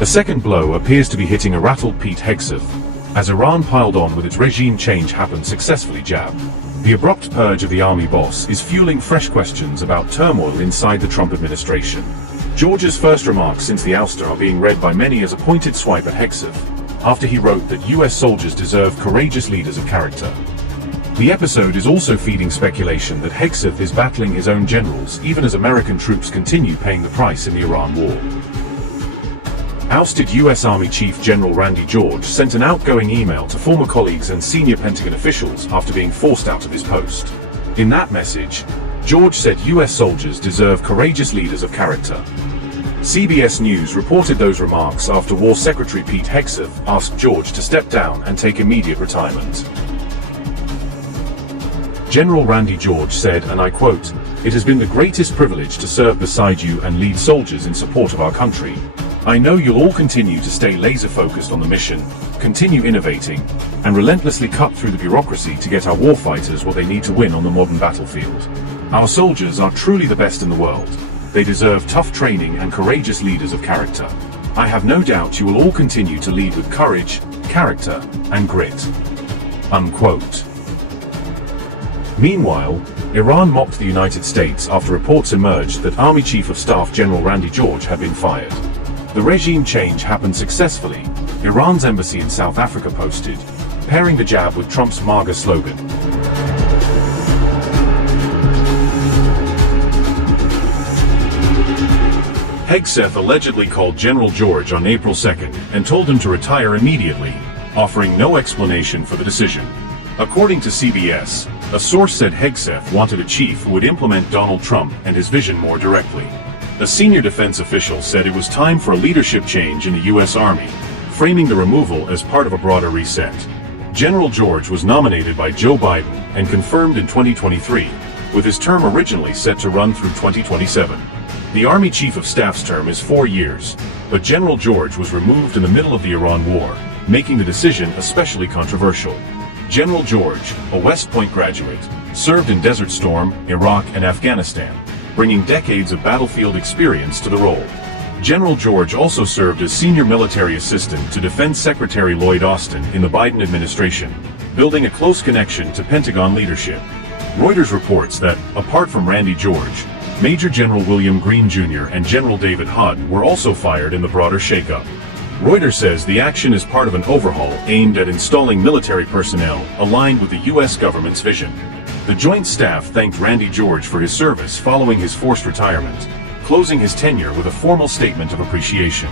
A second blow appears to be hitting a rattled Pete Hegseth, as Iran piled on with its regime change happened successfully jab. The abrupt purge of the army boss is fueling fresh questions about turmoil inside the Trump administration. George's first remarks since the ouster are being read by many as a pointed swipe at Hegseth, after he wrote that US soldiers deserve courageous leaders of character. The episode is also feeding speculation that Hegseth is battling his own generals even as American troops continue paying the price in the Iran war. Ousted U.S. Army Chief General Randy George sent an outgoing email to former colleagues and senior Pentagon officials after being forced out of his post. In that message, George said U.S. soldiers deserve courageous leaders of character. CBS News reported those remarks after War Secretary Pete Hegseth asked George to step down and take immediate retirement. General Randy George said, and I quote, "It has been the greatest privilege to serve beside you and lead soldiers in support of our country. I know you'll all continue to stay laser-focused on the mission, continue innovating, and relentlessly cut through the bureaucracy to get our warfighters what they need to win on the modern battlefield. Our soldiers are truly the best in the world. They deserve tough training and courageous leaders of character. I have no doubt you will all continue to lead with courage, character, and grit." Unquote. Meanwhile, Iran mocked the United States after reports emerged that Army Chief of Staff General Randy George had been fired. The regime change happened successfully, Iran's embassy in South Africa posted, pairing the jab with Trump's MAGA slogan. Hegseth allegedly called General George on April 2nd and told him to retire immediately, offering no explanation for the decision. According to CBS, a source said Hegseth wanted a chief who would implement Donald Trump and his vision more directly. A senior defense official said it was time for a leadership change in the U.S. Army, framing the removal as part of a broader reset. General George was nominated by Joe Biden and confirmed in 2023, with his term originally set to run through 2027. The Army Chief of Staff's term is 4 years, but General George was removed in the middle of the Iran war, making the decision especially controversial. General George, a West Point graduate, served in Desert Storm, Iraq, and Afghanistan, bringing decades of battlefield experience to the role. General George also served as senior military assistant to Defense Secretary Lloyd Austin in the Biden administration, building a close connection to Pentagon leadership. Reuters reports that, apart from Randy George, Major General William Green Jr. and General David Haughton were also fired in the broader shakeup. Reuters says the action is part of an overhaul aimed at installing military personnel aligned with the U.S. government's vision. The Joint Staff thanked Randy George for his service following his forced retirement, closing his tenure with a formal statement of appreciation.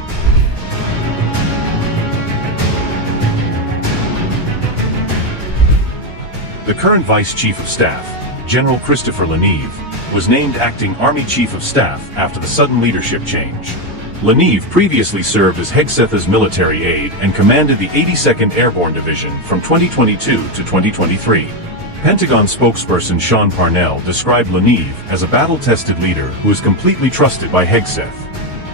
The current Vice Chief of Staff, General Christopher Leneve, was named Acting Army Chief of Staff after the sudden leadership change. Leneve previously served as Hegseth's military aide and commanded the 82nd Airborne Division from 2022 to 2023. Pentagon spokesperson Sean Parnell described Leneve as a battle-tested leader who is completely trusted by Hegseth.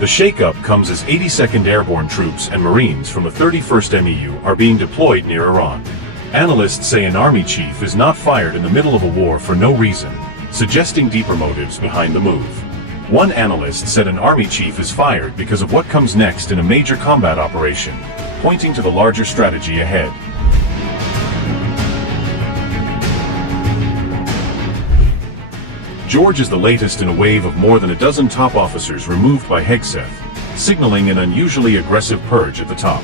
The shakeup comes as 82nd Airborne troops and Marines from the 31st MEU are being deployed near Iran. Analysts say an Army chief is not fired in the middle of a war for no reason, suggesting deeper motives behind the move. One analyst said an Army chief is fired because of what comes next in a major combat operation, pointing to the larger strategy ahead. George is the latest in a wave of more than a dozen top officers removed by Hegseth, signaling an unusually aggressive purge at the top.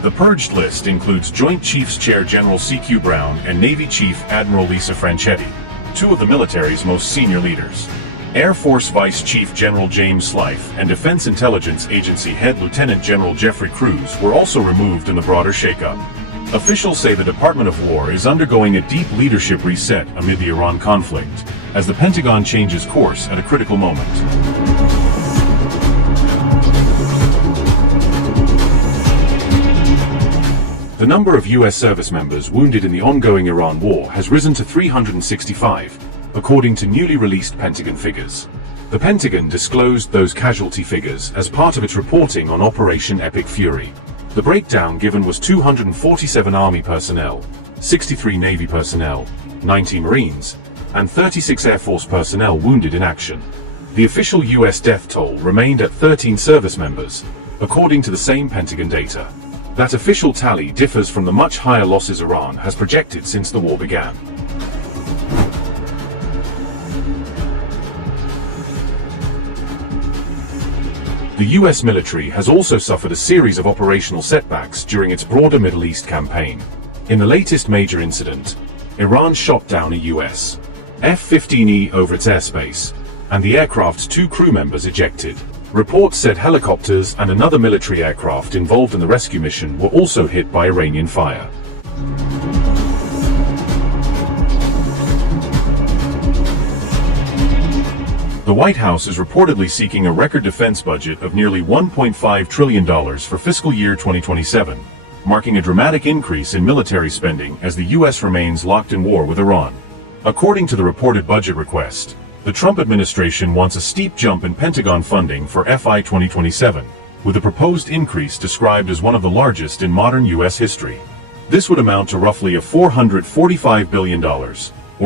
The purged list includes Joint Chiefs Chair General C.Q. Brown and Navy Chief Admiral Lisa Franchetti, two of the military's most senior leaders. Air Force Vice Chief General James Slife and Defense Intelligence Agency Head Lieutenant General Jeffrey Cruz were also removed in the broader shakeup. Officials say the Department of War is undergoing a deep leadership reset amid the Iran conflict, as the Pentagon changes course at a critical moment. The number of U.S. service members wounded in the ongoing Iran war has risen to 365, according to newly released Pentagon figures. The Pentagon disclosed those casualty figures as part of its reporting on Operation Epic Fury. The breakdown given was 247 Army personnel, 63 Navy personnel, 90 Marines, and 36 Air Force personnel wounded in action. The official U.S. death toll remained at 13 service members, according to the same Pentagon data. That official tally differs from the much higher losses Iran has projected since the war began. The US military has also suffered a series of operational setbacks during its broader Middle East campaign. In the latest major incident, Iran shot down a US F-15E over its airspace, and the aircraft's 2 crew members ejected. Reports said helicopters and another military aircraft involved in the rescue mission were also hit by Iranian fire. The White House is reportedly seeking a record defense budget of nearly $1.5 trillion for fiscal year 2027, marking a dramatic increase in military spending as the U.S. remains locked in war with Iran. According to the reported budget request, the Trump administration wants a steep jump in Pentagon funding for FY 2027, with a proposed increase described as one of the largest in modern U.S. history. This would amount to roughly a $445 billion, or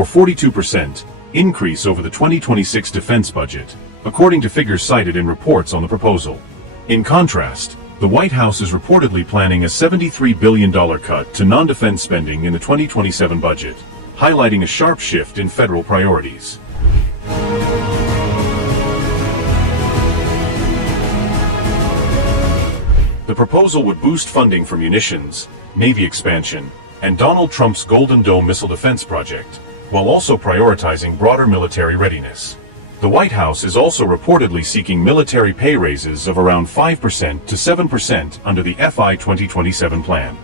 42%, increase over the 2026 defense budget, according to figures cited in reports on the proposal. In contrast, the White House is reportedly planning a $73 billion cut to non-defense spending in the 2027 budget, highlighting a sharp shift in federal priorities. The proposal would boost funding for munitions, Navy expansion, and Donald Trump's Golden Dome missile defense project, while also prioritizing broader military readiness. The White House is also reportedly seeking military pay raises of around 5% to 7% under the FY 2027 plan.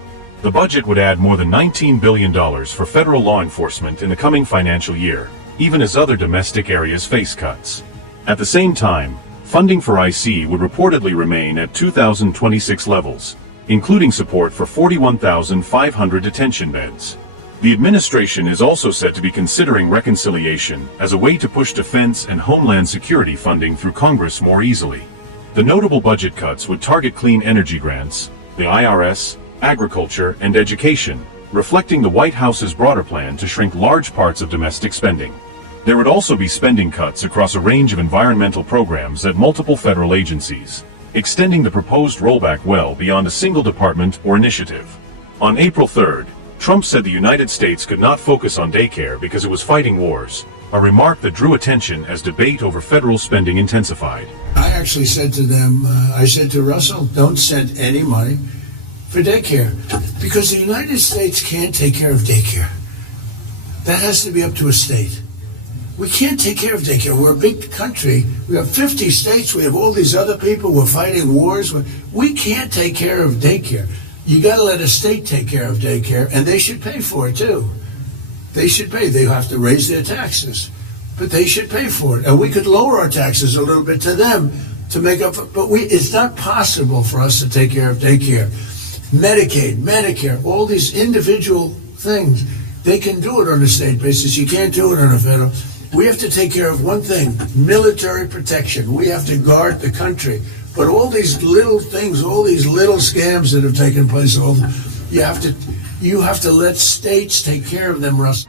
The budget would add more than $19 billion for federal law enforcement in the coming financial year, even as other domestic areas face cuts. At the same time, funding for IC would reportedly remain at 2026 levels, including support for 41,500 detention beds. The administration is also said to be considering reconciliation as a way to push defense and homeland security funding through Congress more easily. The notable budget cuts would target clean energy grants, the IRS, agriculture, and education, reflecting the White House's broader plan to shrink large parts of domestic spending. There would also be spending cuts across a range of environmental programs at multiple federal agencies, extending the proposed rollback well beyond a single department or initiative. On April 3rd, Trump said the United States could not focus on daycare because it was fighting wars, a remark that drew attention as debate over federal spending intensified. I actually said to them, I said to Russell, don't send any money for daycare, because the United States can't take care of daycare. That has to be up to a state. We can't take care of daycare. We're a big country. We have 50 states. We have all these other people. We're fighting wars. We can't take care of daycare. You got to let a state take care of daycare, and they should pay for it too. They should pay. They have to raise their taxes, but they should pay for it. And we could lower our taxes a little bit to them to make up for, but it's not possible for us to take care of daycare. Medicaid, Medicare, all these individual things, they can do it on a state basis. You can't do it on a federal. We have to take care of one thing, military protection. We have to guard the country. But all these little things, all these little scams that have taken place, you have to let states take care of them, Russ.